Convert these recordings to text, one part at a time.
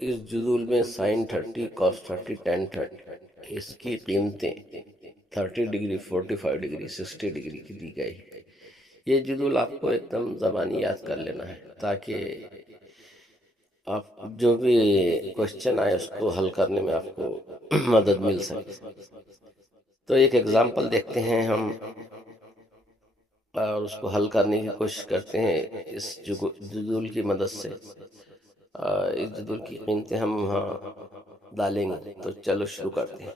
इस जुदूल में sign 30 cos 30 ten 30 इसकी कीमतें 30 डिग्री 45 डिग्री 60 डिग्री की दी गई है। ये जुदूल आपको एकदम ज़बानी याद कर लेना है ताकि आप जो भी क्वेश्चन आए उसको हल करने में आपको मदद मिल सके। तो एक एग्जांपल देखते हैं हम और उसको हल करने की कोशिश करते हैं इस जुदूल की मदद से। इस जुदूल की कीमतें हम वहाँ डालेंगे। तो चलो शुरू करते हैं।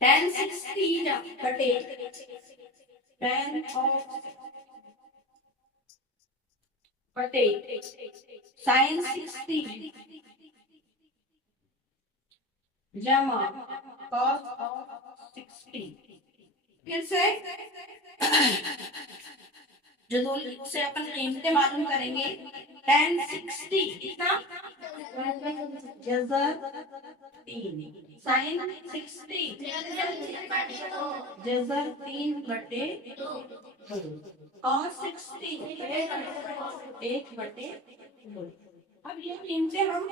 1060 बटे 10 बटे साइन 60 जमा कॉस 60। फिर से जुदूल से अपन कीमतें मालूम करेंगे। 1060 कितना जज़र 3 साइन 60 जज़र 3 बटे 2 कॉस 60 1 बटे 2। अब ये कीमतें हम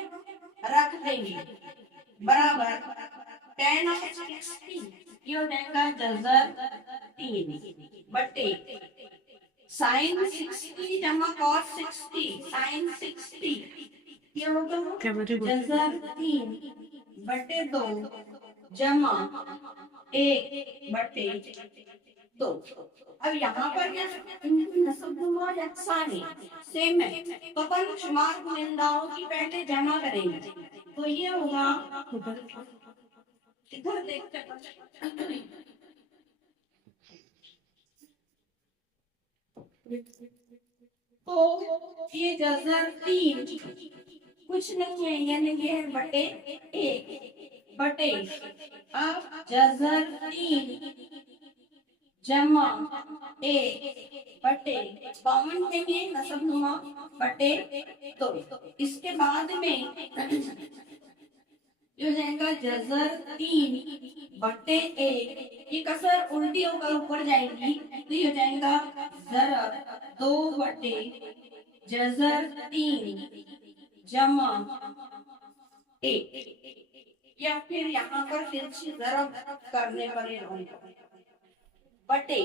रख देंगे बराबर 10 ऑफ 60 ये हो जाएगा जज़र 3 बटे साइन 60 जमा कॉस 60 साइन 60 ये होगा जज़र 3 बटे 2 जमा 1 बटे 2। अब यहाँ पर क्या नस्बुनुमा यकसान है, सेम है, तो अपन शुमार कुनिंदाओं की पहले जमा करेंगे। तो ये होगा इधर देखते तो ये जज़र 3 कुछ नहीं है, यानी ये है बटे 1 बटे अब जज़र 3 जमा 1 बटे कॉमन देंगे नस्बनुमा बटे 2। इसके बाद में जो जाएगा जज़र 3 बटे 1 ये कसर उल्टी होकर ऊपर जाएगी तो ये हो जाएगा ज़रब 2 बटे जज़र 3 जमा 1 या फिर यहाँ पर फिर से ज़रब करने पर बटे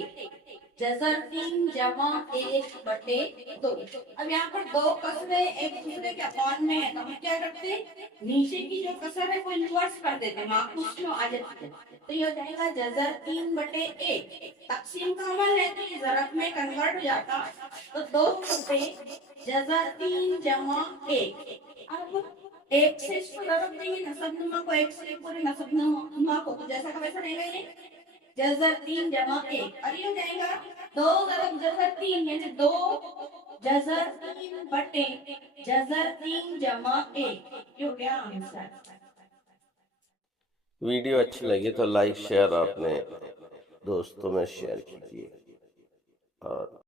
जज़र 3 जमा 1 बटे 2। अब यहाँ पर दो कसरे एक दूसरे के अपॉन में है तो हम क्या करते हैं, नीचे की जो कसर है वो इन्वर्स कर देते हैं, माकूस में आ जाती है। तो ये हो जाएगा जज़र 3 बटे 1 तकसीम का अमल है तो ये ज़रब में कन्वर्ट हो जाता। तो 2 बटे जज़र 3 जमा 1। अब 1 से इसको ज़रब देंगे नस्बनुमा को, 1 से पूरे नस्बनुमा को, तो जैसा का वैसा रहेगा ये जज़र 3 जमा 1 और ये हो जाएगा 2 ज़रब जज़र 3 यानी 2 जज़र 3 बटे जज़र 3 जमा 1 ये हो गया आंसर। वीडियो अच्छी लगी तो लाइक शेयर अपने दोस्तों में शेयर कीजिए और